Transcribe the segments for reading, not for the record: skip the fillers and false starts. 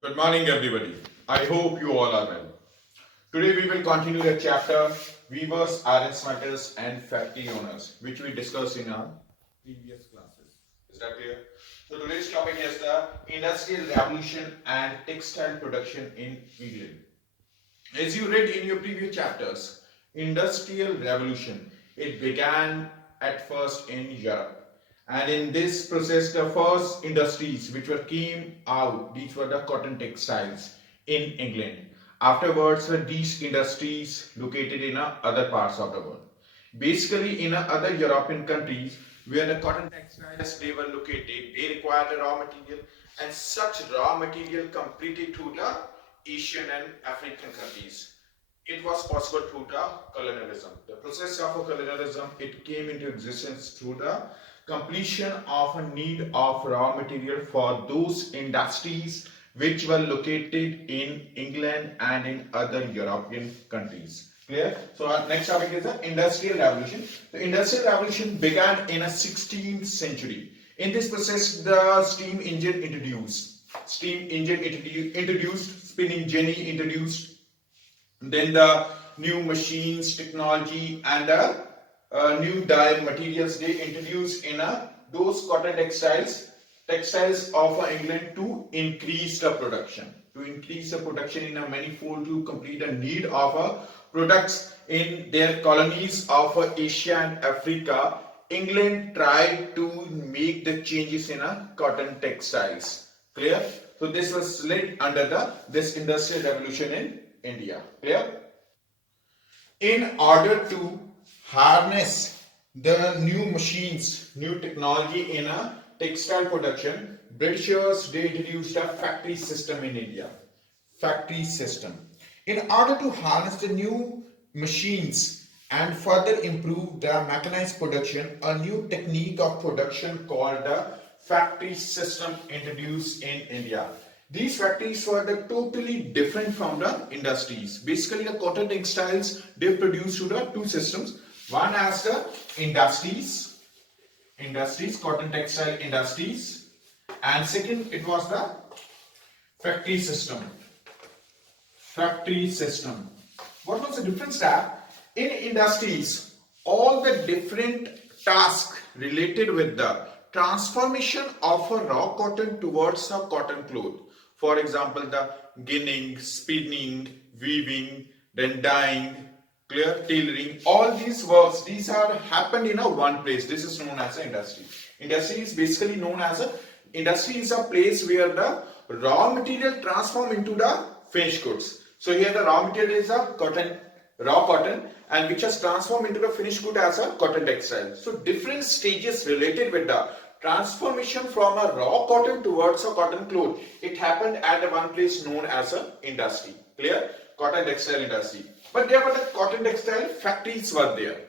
Good morning, everybody. I hope you all are well. Today we will continue the chapter Weavers, Iron Smelters, and Factory Owners, which we discussed in our previous classes. Is that clear? So today's topic is the Industrial Revolution and Textile Production in England. As you read in your previous chapters, Industrial Revolution, it began at first in Europe. And in this process, the first industries which were came out, these were the cotton textiles in England. Afterwards, these industries located in other parts of the world. Basically, in other European countries where the cotton textiles they were located, they required the raw material, and such raw material completed to the Asian and African countries. It was possible through the colonialism. The process of colonialism, it came into existence through the completion of a need of raw material for those industries which were located in England and in other European countries. Clear? So our next topic is the Industrial Revolution. The Industrial Revolution began in the 16th century. In this process, the steam engine introduced. Spinning jenny introduced, then the new machines, technology, and the new dye materials they introduced in those cotton textiles of England to increase the production. To increase the production in a manifold to complete the need of products in their colonies of Asia and Africa, England tried to make the changes in cotton textiles. Clear? So this was led under this industrial revolution in India. Clear? In order to harness the new machines, new technology in a textile production, Britishers they introduced a factory system in India. Factory system. In order to harness the new machines and further improve the mechanized production, a new technique of production called the factory system introduced in India. These factories were totally different from the industries. Basically, the cotton textiles they produced through the two systems. One as the industries, cotton textile industries, and second it was the factory system. Factory system. What was the difference that in industries all the different tasks related with the transformation of a raw cotton towards a cotton cloth. For example, the ginning, spinning, weaving, then dyeing, clear, tailoring, all these works, these are happened in a one place. This is known as an industry. Industry is basically known as industry is a place where the raw material transform into the finished goods. So here the raw material is a raw cotton, and which has transformed into the finished good as a cotton textile. So different stages related with the transformation from a raw cotton towards a cotton cloth. It happened at one place known as a industry. Clear? Cotton textile industry. But there were the cotton textile factories were there.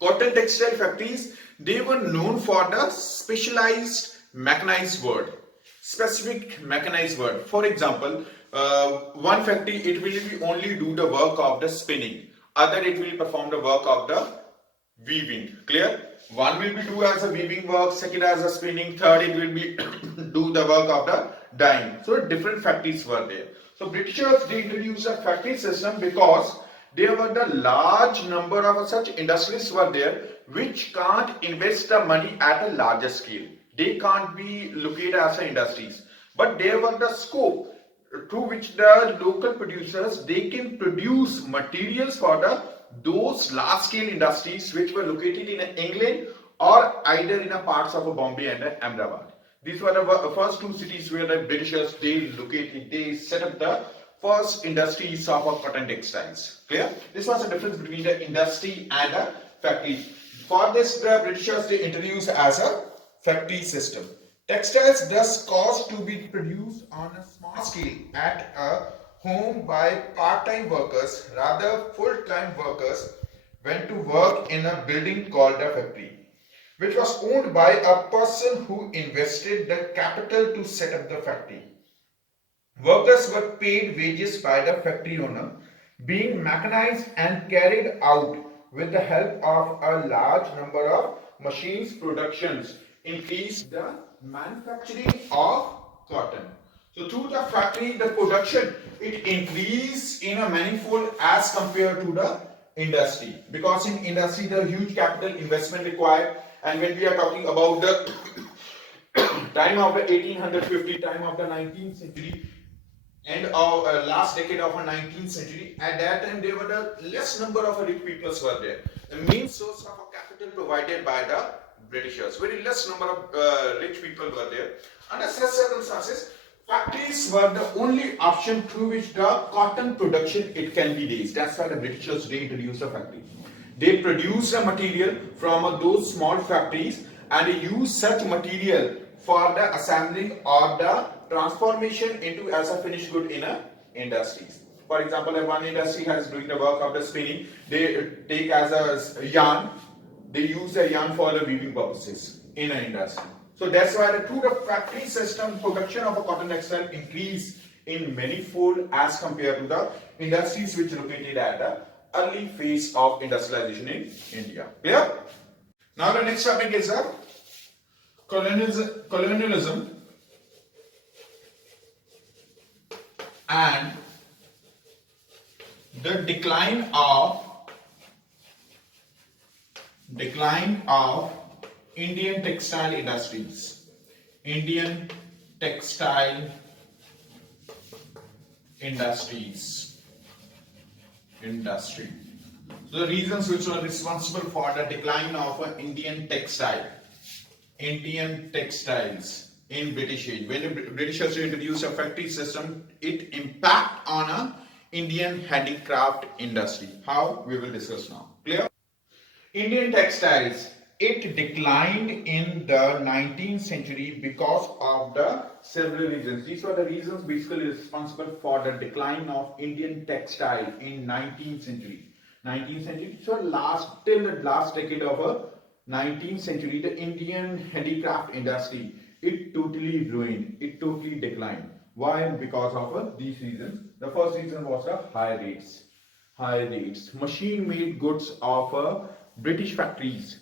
Cotton textile factories, they were known for the specialized mechanized work. Specific mechanized work. For example, one factory it will be only do the work of the spinning. Other it will perform the work of the weaving. Clear? One will be do as a weaving work, second as a spinning, third it will be do the work of the dyeing. So different factories were there. So Britishers they introduced a factory system because there were the large number of such industrialists were there which can't invest the money at a larger scale. They can't be located as industries. But there were the scope through which the local producers they can produce materials for those large scale industries which were located in England or either in parts of Bombay and Ahmedabad. These were the first two cities where the Britishers they set up the first industries of cotton textiles. Clear? This was the difference between the industry and a factory. For this, the Britishers they introduced as a factory system. Textiles thus caused to be produced on a small scale at a home by part-time workers, rather full-time workers went to work in a building called a factory, which was owned by a person who invested the capital to set up the factory. Workers were paid wages by the factory owner, being mechanized and carried out with the help of a large number of machines. Productions increased the manufacturing of cotton. So through the factory, the production, it increased in a manifold as compared to the industry, because in industry there is huge capital investment required, and when we are talking about the time of the 1850, time of the 19th century, and last decade of the 19th century, at that time there were the less number of rich peoples were there. The main source of capital provided by the Britishers, very less number of rich people were there. Under such circumstances, factories were the only option through which the cotton production it can be raised. That's why the Britishers they introduced the factory. They produce the material from those small factories, and they use such material for the assembling or the transformation into as a finished good in a industries. For example, if one industry has doing the work of the spinning, they take as a yarn, they use the yarn for the weaving purposes in an industry. So that's why through the factory system, production of a cotton textile increased in manifold as compared to the industries which located at the early phase of industrialization in India. Clear? Now the next topic is colonialism and the decline of Indian textile industries. Indian textile industry. So the reasons which were responsible for the decline of Indian textiles in British age. When the Britishers introduced a factory system, it impact on a Indian handicraft industry. How? We will discuss now. Clear? Indian textiles, it declined in the 19th century because of the several reasons. These were the reasons basically responsible for the decline of Indian textile in 19th century. 19th century, so till the last decade of a 19th century, the Indian handicraft industry, it totally ruined, it totally declined. Why? Because of these reasons. The first reason was the high rates. Machine-made goods of British factories.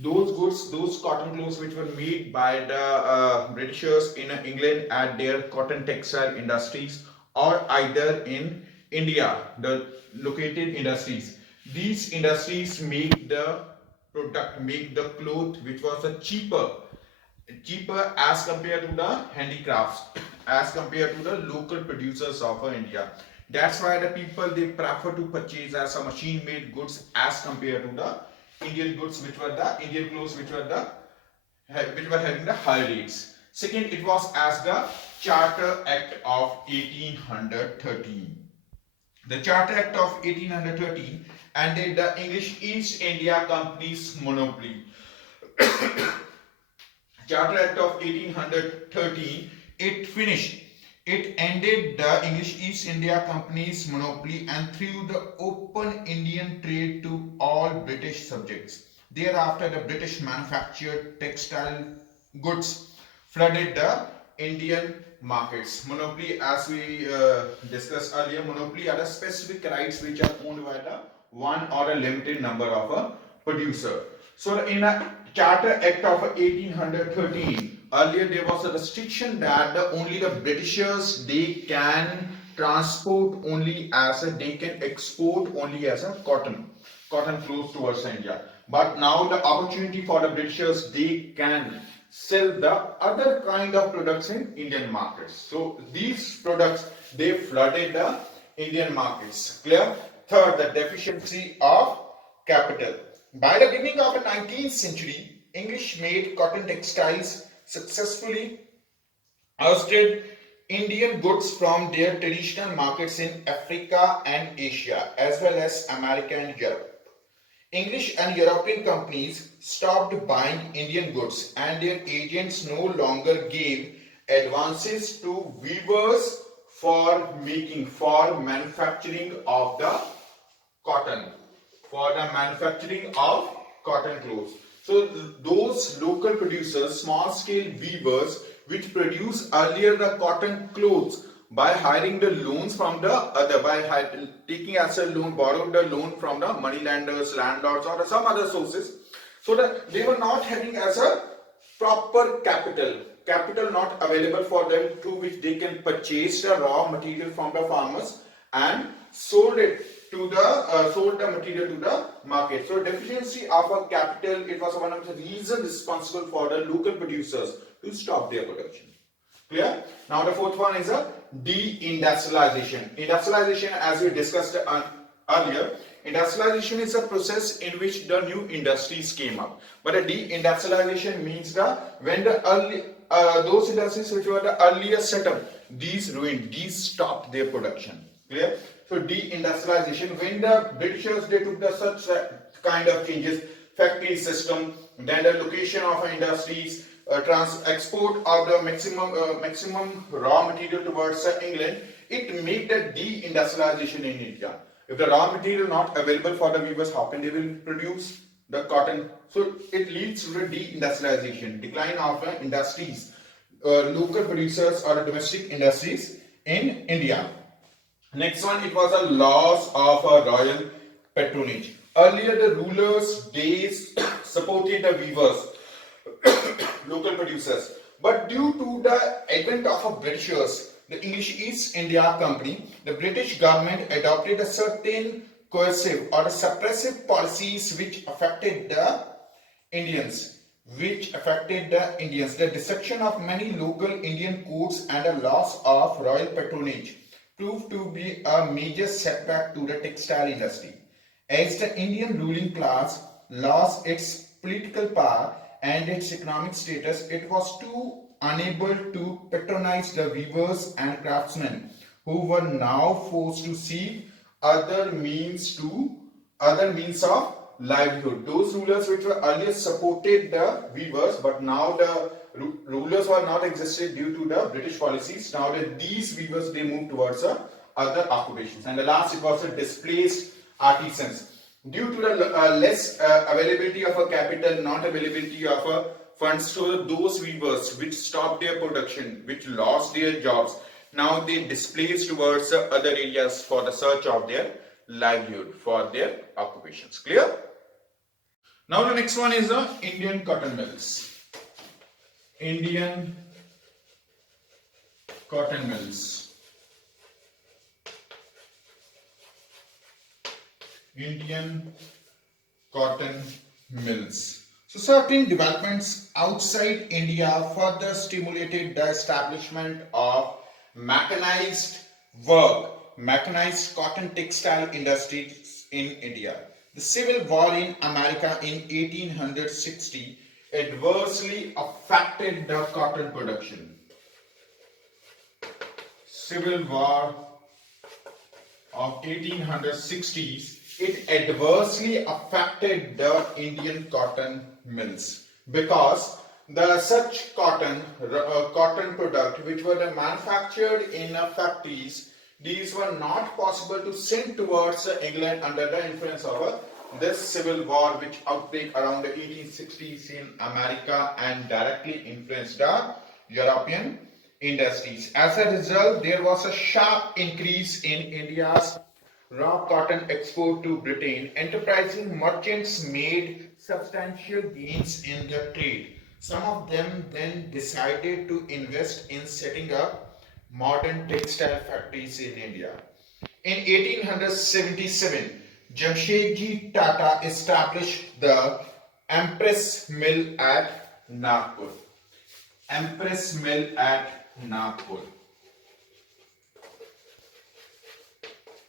Those goods, those cotton clothes which were made by the Britishers in England at their cotton textile industries, or either in India, the located industries. These industries make the cloth which was cheaper as compared to the handicrafts, as compared to the local producers of India. That's why the people they prefer to purchase as a machine made goods as compared to the Indian goods which were the Indian clothes which were having the high rates. Second, it was as the Charter Act of 1813. The Charter Act of 1813 ended the English East India Company's monopoly. Charter Act of 1813, it ended the English East India Company's monopoly and threw the open Indian trade to all British subjects. Thereafter, the British manufactured textile goods flooded the Indian markets. Monopoly, as we discussed earlier, monopoly are the specific rights which are owned by the one or a limited number of a producer. So in a Charter Act of 1813, earlier there was a restriction that only the Britishers they can transport only as they can export only as a cotton clothes towards India. But now the opportunity for the Britishers, they can sell the other kind of products in Indian markets. So these products they flooded the Indian markets. Clear? Third, the deficiency of capital. By the beginning of the 19th century, English-made cotton textiles successfully ousted Indian goods from their traditional markets in Africa and Asia, as well as America and Europe. English and European companies stopped buying Indian goods, and their agents no longer gave advances to weavers for manufacturing of the cotton, clothes. So those local producers, small scale weavers which produce earlier the cotton clothes by hiring the loans from the taking as a loan, borrowed the loan from the moneylenders, landlords or some other sources, so that they were not having as a proper capital. capital not available for them through which they can purchase the raw material from the farmers and sold the material to the market. So deficiency of a capital, it was one of the reasons responsible for the local producers to stop their production. Clear? Now the fourth one is a deindustrialization. Industrialization, as we discussed earlier, industrialization is a process in which the new industries came up. But a deindustrialization means when the those industries which were the earliest set up, these ruined, these stopped their production. Clear? So deindustrialization, when the Britishers they took the such kind of changes, factory system, then the location of industries, export of the maximum raw material towards England, it made the deindustrialization in India. If the raw material not available for the weavers, how can they will produce the cotton? So it leads to the deindustrialization, decline of industries, local producers or domestic industries in India. Next one, it was a loss of a royal patronage. Earlier, the rulers they supported the weavers, local producers, but due to the advent of Britishers, the English East India Company, the British government adopted a certain coercive or suppressive policies which affected the Indians. The destruction of many local Indian courts and a loss of royal patronage proved to be a major setback to the textile industry. As the Indian ruling class lost its political power and its economic status, it was too unable to patronize the weavers and craftsmen, who were now forced to seek other means of livelihood. Those rulers which were earlier supported the weavers, but now the rulers were not existed due to the British policies. Now that these weavers they moved towards other occupations. And the last, it was the displaced artisans. Due to the less availability of a capital, not availability of a funds, so those weavers which stopped their production, which lost their jobs, now they displaced towards other areas for the search of their livelihood, for their occupations. Clear? Now the next one is the Indian cotton mills. Indian cotton mills. Indian cotton mills. So certain developments outside India further stimulated the establishment of mechanized cotton textile industries in India. The Civil War in America in 1860 adversely affected the cotton production. Civil War of 1860s, it adversely affected the Indian cotton mills because the such cotton product which were manufactured in factories, these were not possible to send towards England under the influence of this civil war which outbreak around the 1860s in America and directly influenced the European industries. As a result, there was a sharp increase in India's raw cotton export to Britain. Enterprising merchants made substantial gains in the trade. Some of them then decided to invest in setting up modern textile factories in India. In 1877, Jamshedji Tata established the Empress Mill at Nagpur. Empress Mill at Nagpur.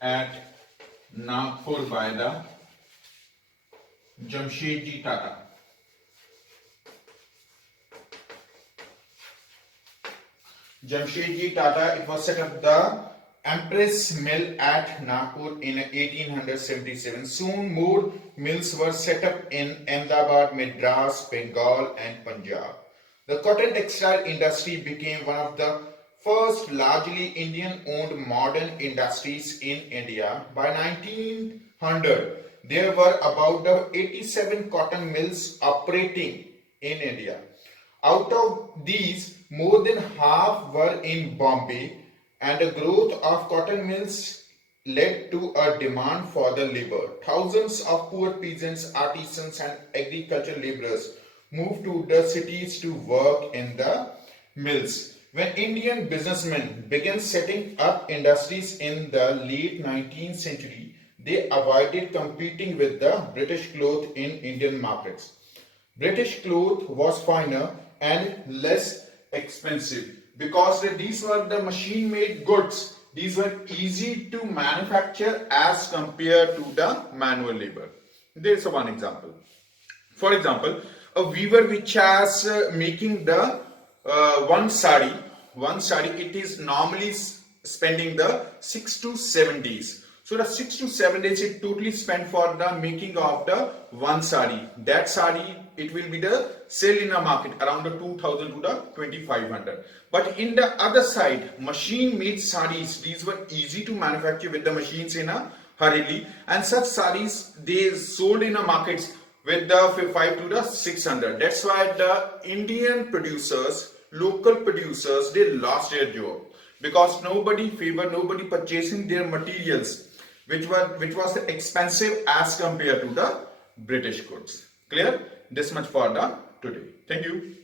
At Nagpur by the Jamshedji Tata. Jamshedji Tata, it was set up the Empress Mill at Nagpur in 1877. Soon more mills were set up in Ahmedabad, Madras, Bengal and Punjab. The cotton textile industry became one of the first largely Indian-owned modern industries in India. By 1900, there were about 87 cotton mills operating in India. Out of these, more than half were in Bombay, and the growth of cotton mills led to a demand for the labor. Thousands of poor peasants, artisans and agricultural laborers moved to the cities to work in the mills. When Indian businessmen began setting up industries in the late 19th century, they avoided competing with the British cloth in Indian markets. British cloth was finer and less expensive because these were the machine made goods. These were easy to manufacture as compared to the manual labor. There is one example. For example, a weaver which has making the one sari, it is normally spending the 6 to 7 days. So the 6 to 7 days it totally spent for the making of the one sari. That sari it will be the sale in the market around the 2000 to the 2500. But in the other side, machine made saris, these were easy to manufacture with the machines in a hurriedly, and such saris they sold in the markets with the 5 to the 600. That's why the Indian producers, local producers, they lost their job because nobody purchasing their materials which was expensive as compared to the British goods. Clear? This much for the today. Thank you.